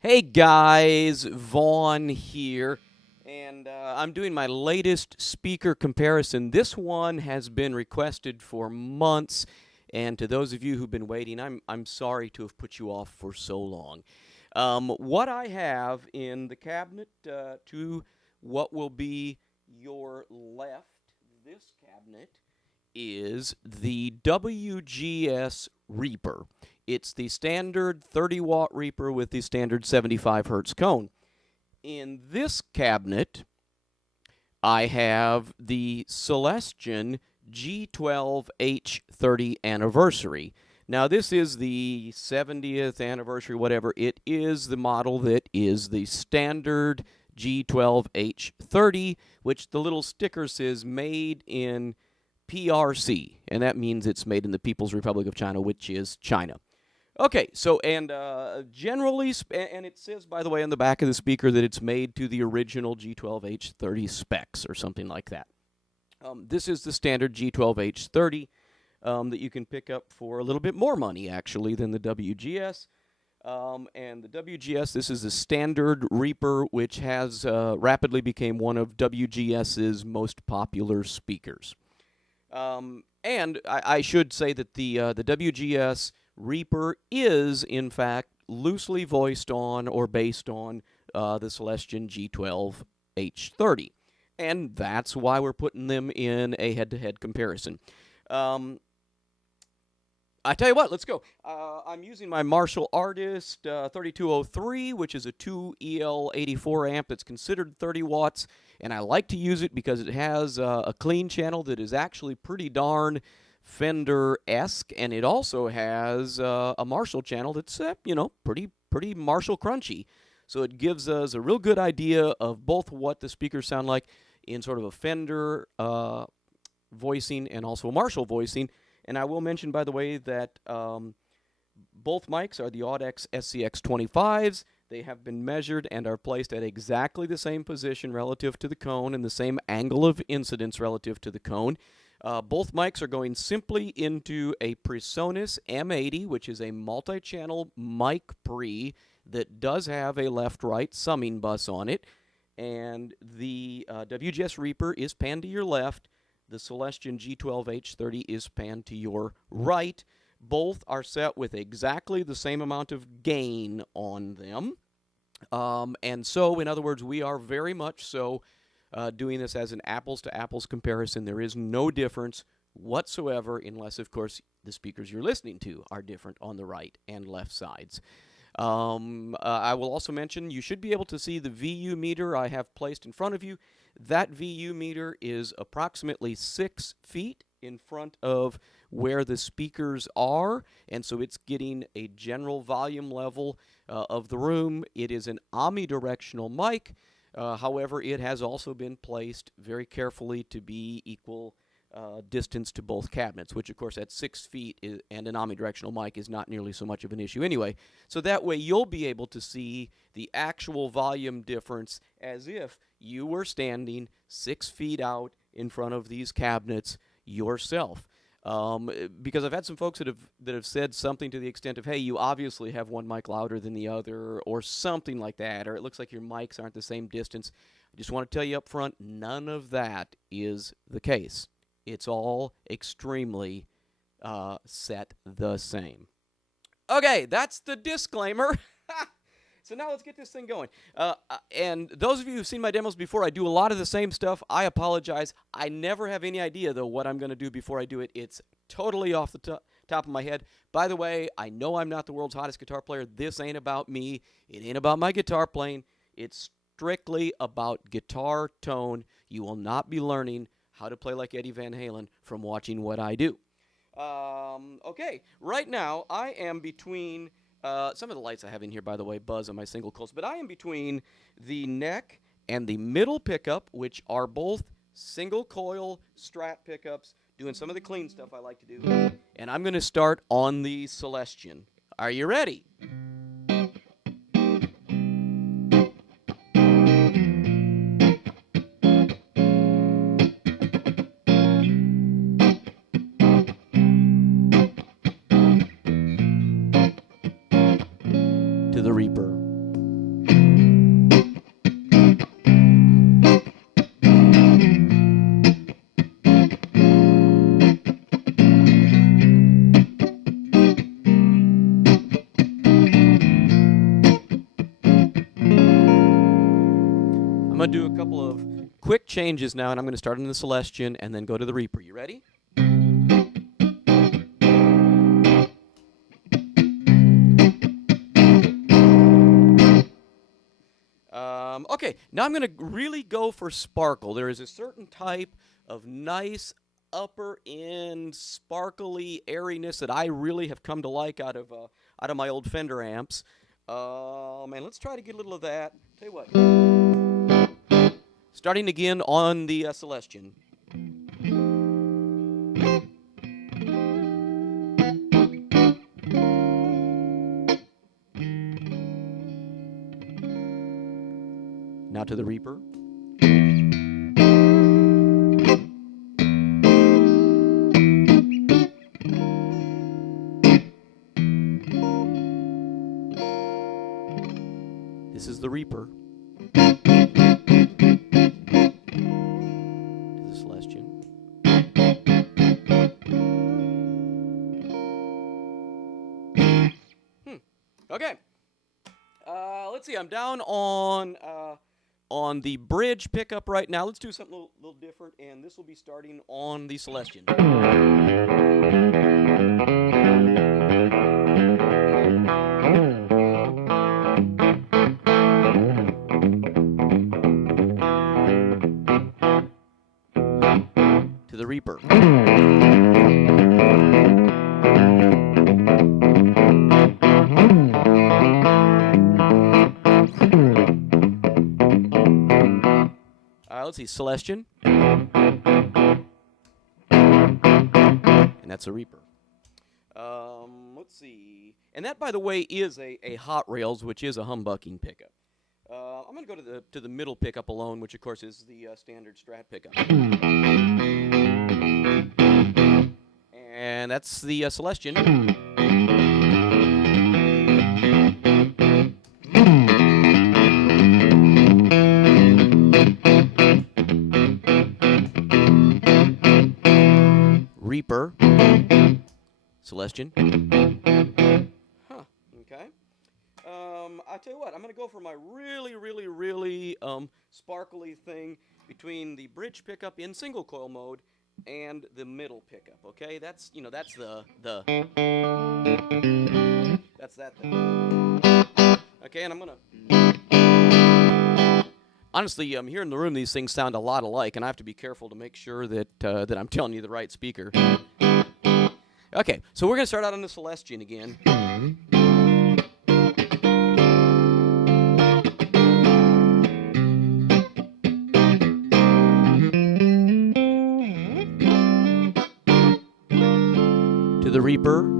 Hey guys, Vaughn here, and I'm doing my latest speaker comparison. This one has been requested for months, and to those of you who've been waiting, I'm sorry to have put you off for so long. What I have in the cabinet to what will be your left, this cabinet, is the WGS Reaper. It's the standard 30-watt Reaper with the standard 75 hertz cone. In this cabinet, I have the Celestion G12H30 anniversary. Now, this is the 70th anniversary, whatever. It is the model that is the standard G12H30, which the little sticker says made in PRC, and that means it's made in the People's Republic of China, which is China. Okay, so, and generally, and it says, by the way, on the back of the speaker that it's made to the original G12H30 specs or something like that. This is the standard G12H30 that you can pick up for a little bit more money, actually, than the WGS. And the WGS, this is the standard Reaper, which has rapidly became one of WGS's most popular speakers. And I should say that the WGS Reaper is, in fact, loosely voiced on or based on the Celestion G12H30. And that's why we're putting them in a head-to-head comparison. I tell you what, let's go. I'm using my Marshall Artist 3203, which is a 2EL84 amp that's considered 30 watts, and I like to use it because it has a clean channel that is actually pretty darn Fender-esque, and it also has a Marshall channel that's, pretty Marshall crunchy. So it gives us a real good idea of both what the speakers sound like in sort of a Fender voicing and also a Marshall voicing. And I will mention, by the way, that both mics are the Audx SCX25s. They have been measured and are placed at exactly the same position relative to the cone and the same angle of incidence relative to the cone. Both mics are going simply into a PreSonus M80, which is a multi-channel mic pre that does have a left-right summing bus on it. And the WGS Reaper is panned to your left. The Celestion G12H30 is panned to your right. Both are set with exactly the same amount of gain on them. And so, in other words, we are very much so doing this as an apples-to-apples comparison. There is no difference whatsoever unless, of course, the speakers you're listening to are different on the right and left sides. I will also mention you should be able to see the VU meter I have placed in front of you. That VU meter is approximately 6 feet in front of where the speakers are, and so it's getting a general volume level of the room. It is an omnidirectional mic. However, it has also been placed very carefully to be equal distance to both cabinets, which, of course, at 6 feet and an omnidirectional mic is not nearly so much of an issue anyway. So that way you'll be able to see the actual volume difference as if you were standing 6 feet out in front of these cabinets yourself. Because I've had some folks that have said something to the extent of, hey, you obviously have one mic louder than the other, or something like that, or it looks like your mics aren't the same distance. I just want to tell you up front, none of that is the case. It's all extremely set the same. Okay, that's the disclaimer. So now let's get this thing going. And those of you who've seen my demos before, I do a lot of the same stuff. I apologize. I never have any idea, though, what I'm going to do before I do it. It's totally off the top of my head. By the way, I know I'm not the world's hottest guitar player. This ain't about me. It ain't about my guitar playing. It's strictly about guitar tone. You will not be learning how to play like Eddie Van Halen from watching what I do. Okay, right now I am between... some of the lights I have in here, by the way, buzz on my single coils, but I am between the neck and the middle pickup, which are both single coil Strat pickups, doing some of the clean stuff I like to do. And I'm going to start on the Celestion. Are you ready? To the Reaper. going to do a couple of quick changes now, and I'm going to start in the Celestion and then go to the Reaper. You ready? Okay, now I'm going to really go for sparkle. There is a certain type of nice upper end sparkly airiness that I really have come to like out of my old Fender amps. And let's try to get a little of that. Tell you what. Starting again on the Celestion. Now to the Reaper. This is the Reaper. To the Celestion. Okay. Let's see. I'm down on the bridge pickup right now. Let's do something a little different, and this will be starting on the Celestion. To the Reaper. Let's see, Celestion. And that's a Reaper. Let's see. And that, by the way, is a Hot Rails, which is a humbucking pickup. I'm going to go to the middle pickup alone, which, of course, is the standard Strat pickup. And that's the Celestion. Reaper, Celestion. Huh, okay. I tell you what, I'm going to go for my really sparkly thing between the bridge pickup in single coil mode and the middle pickup, okay? That's that thing. Okay, and I'm going to... Honestly, here in the room, these things sound a lot alike, and I have to be careful to make sure that that I'm telling you the right speaker. Okay, so we're going to start out on the Celestion again. To the Reaper.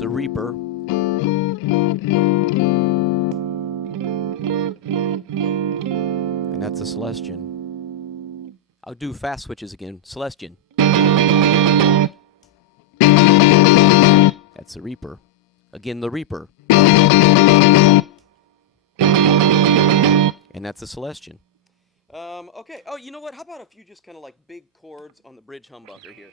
The Reaper. And that's the Celestion. I'll do fast switches again. Celestion. That's the Reaper. Again, the Reaper. And that's the Celestion. Okay. Oh, you know what? How about a few just kind of like big chords on the bridge humbucker here?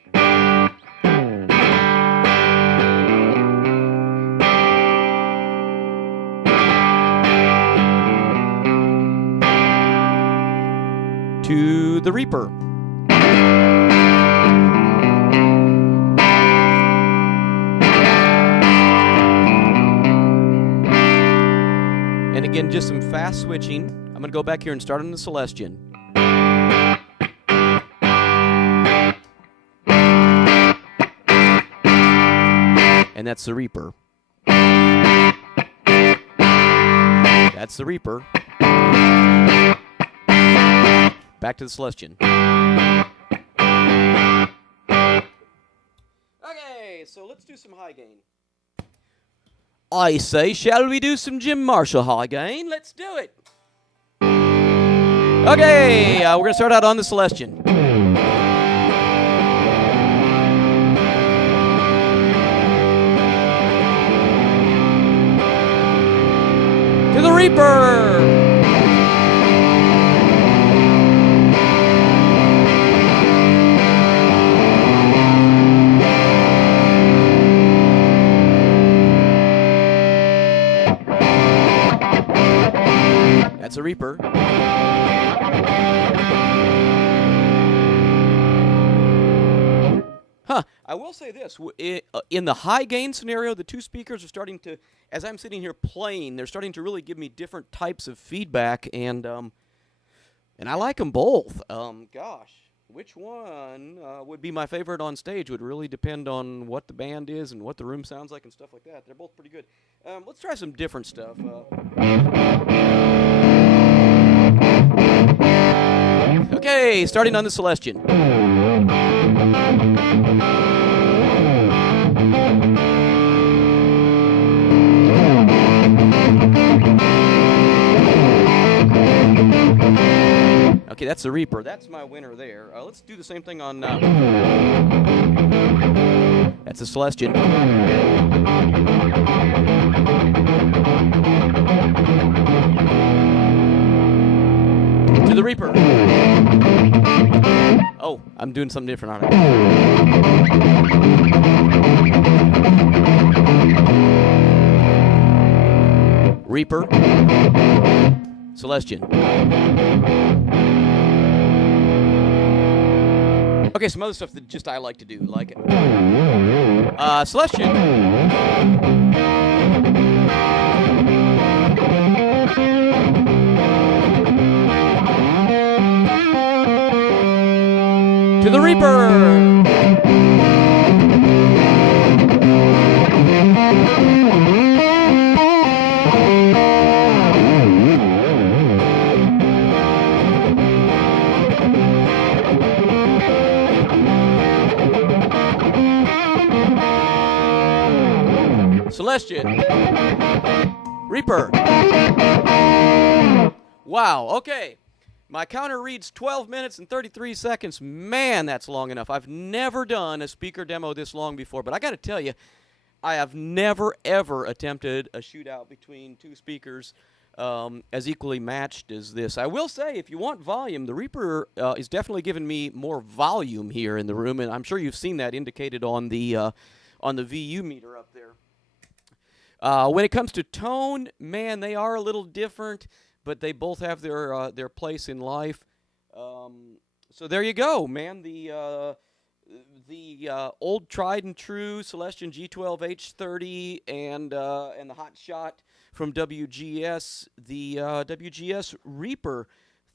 To the Reaper. And again, just some fast switching. I'm going to go back here and start on the Celestion. And that's the Reaper. That's the Reaper. Back to the Celestion. Okay, so let's do some high gain. I say, shall we do some Jim Marshall high gain? Let's do it. Okay, we're going to start out on the Celestion. To the Reaper. That's a Reaper. Huh, I will say this. In the high gain scenario, the two speakers are starting to, as I'm sitting here playing, they're starting to really give me different types of feedback, and I like them both. Gosh, which one would be my favorite on stage would really depend on what the band is and what the room sounds like and stuff like that. They're both pretty good. Let's try some different stuff. Okay, starting on the Celestion. Okay, that's the Reaper. That's my winner there. Let's do the same thing on... that's the Celestion. To the Reaper. Oh, I'm doing something different on it. Reaper. Celestion. Okay, some other stuff that just I like to do, like Celestion. To the Reaper. Celestion. Reaper. Wow, okay. My counter reads 12 minutes and 33 seconds. Man, that's long enough. I've never done a speaker demo this long before, but I got to tell you, I have never, ever attempted a shootout between two speakers as equally matched as this. I will say, if you want volume, the Reaper is definitely giving me more volume here in the room, and I'm sure you've seen that indicated on the VU meter up there. When it comes to tone, man, they are a little different, but they both have their place in life. So there you go, man. The old tried and true Celestion G12H30 and the hot shot from WGS, the WGS Reaper.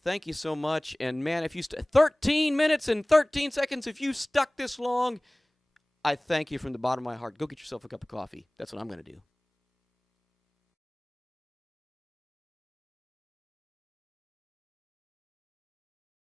Thank you so much. And man, if you 13 minutes and 13 seconds, if you stuck this long, I thank you from the bottom of my heart. Go get yourself a cup of coffee. That's what I'm going to do.